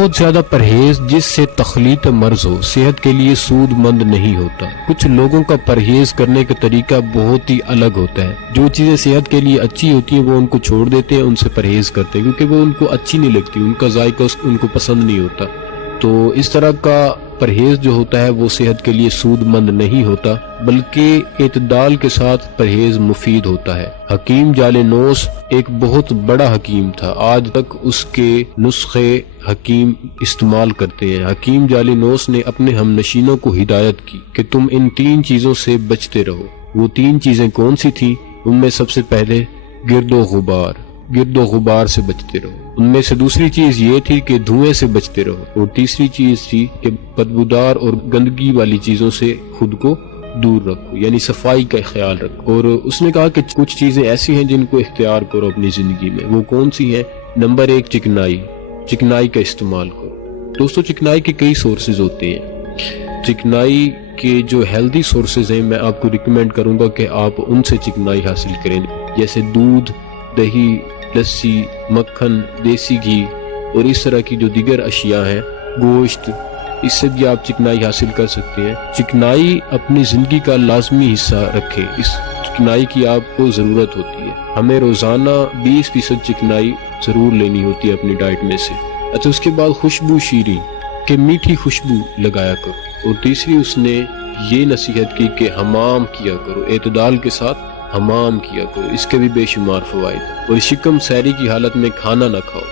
بہت زیادہ پرہیز جس سے تخلیق مرض ہو صحت کے لیے سود مند نہیں ہوتا۔ کچھ لوگوں کا پرہیز کرنے کا طریقہ بہت ہی الگ ہوتا ہے۔ جو چیزیں صحت کے لیے اچھی ہوتی ہیں وہ ان کو چھوڑ دیتے ہیں، ان سے پرہیز کرتے ہیں کیونکہ وہ ان کو اچھی نہیں لگتی، ان کا ذائقہ ان کو پسند نہیں ہوتا۔ تو اس طرح کا پرہیز جو ہوتا ہے وہ صحت کے لیے سود مند نہیں ہوتا، بلکہ اعتدال کے ساتھ پرہیز مفید ہوتا ہے۔ حکیم جالینوس ایک بہت بڑا حکیم تھا، آج تک اس کے نسخے حکیم استعمال کرتے ہیں۔ حکیم جالینوس نے اپنے ہم نشینوں کو ہدایت کی کہ تم ان 3 چیزوں سے بچتے رہو۔ وہ 3 چیزیں کون سی تھیں؟ ان میں سب سے پہلے گرد و غبار سے بچتے رہو۔ ان میں سے دوسری چیز یہ تھی کہ دھوئیں سے بچتے رہو، اور تیسری چیز تھی کہ بدبودار اور گندگی والی چیزوں سے خود کو دور رکھو، یعنی صفائی کا خیال رکھو۔ اور اس نے کہا کہ کچھ چیزیں ایسی ہیں جن کو اختیار کرو اپنی زندگی میں۔ وہ کون سی ہیں؟ نمبر 1 چکنائی کا استعمال کرو۔ دوستو چکنائی کے کئی سورسز ہوتے ہیں۔ چکنائی کے جو ہیلدی سورسز ہیں میں آپ کو ریکمینڈ کروں گا کہ آپ ان سے چکنائی حاصل کریں، جیسے دودھ، دہی، لسی، مکھن، دیسی گھی اور اس طرح کی جو دیگر اشیاء ہیں، گوشت، اس سے بھی آپ چکنائی حاصل کر سکتے ہیں۔ چکنائی اپنی زندگی کا لازمی حصہ رکھیں، اس چکنائی کی آپ کو ضرورت ہوتی ہے۔ ہمیں روزانہ 20% چکنائی ضرور لینی ہوتی ہے اپنی ڈائٹ میں سے۔ اچھا، اس کے بعد خوشبو شیریں، کہ میٹھی خوشبو لگایا کرو۔ اور تیسری اس نے یہ نصیحت کی کہ حمام کیا کرو، اعتدال کے ساتھ حمام کیا کرو، اس کے بھی بے شمار فوائد۔ اور شکم سیری کی حالت میں کھانا نہ کھاؤ،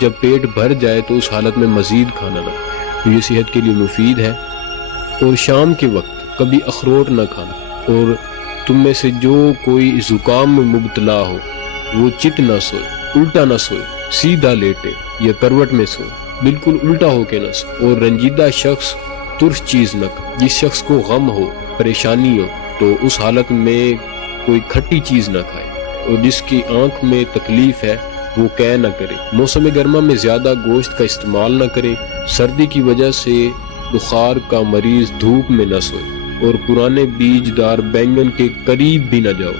جب پیٹ بھر جائے تو اس حالت میں مزید کھانا نہ کھاؤ، یہ صحت کے لیے مفید ہے۔ اور شام کے وقت کبھی اخروٹ نہ کھانا۔ اور تم میں سے جو کوئی زکام میں مبتلا ہو وہ چت نہ سوئے، الٹا نہ سوئے، سیدھا لیٹے یا کروٹ میں سوئے، بالکل الٹا ہو کے نہ سوئے۔ اور رنجیدہ شخص ترش چیز نہ کھائے، جس شخص کو غم ہو، پریشانی ہو تو اس حالت میں کوئی کھٹی چیز نہ کھائے۔ اور جس کی آنکھ میں تکلیف ہے وہ قے نہ کرے۔ موسم گرما میں زیادہ گوشت کا استعمال نہ کرے۔ سردی کی وجہ سے بخار کا مریض دھوپ میں نہ سوئے۔ اور پرانے بیج دار بینگن کے قریب بھی نہ جاؤ۔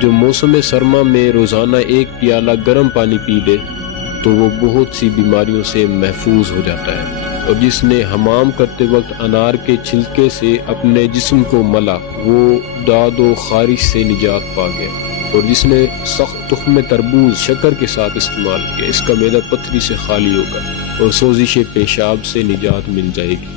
جو موسم سرما میں روزانہ 1 پیالہ گرم پانی پی لے تو وہ بہت سی بیماریوں سے محفوظ ہو جاتا ہے۔ اور جس نے حمام کرتے وقت انار کے چھلکے سے اپنے جسم کو ملا وہ داد و خارش سے نجات پا گیا۔ اور جس نے سخت تخم تربوز شکر کے ساتھ استعمال کیا، اس کا معدہ پتھری سے خالی ہوگا اور سوزش پیشاب سے نجات مل جائے گی۔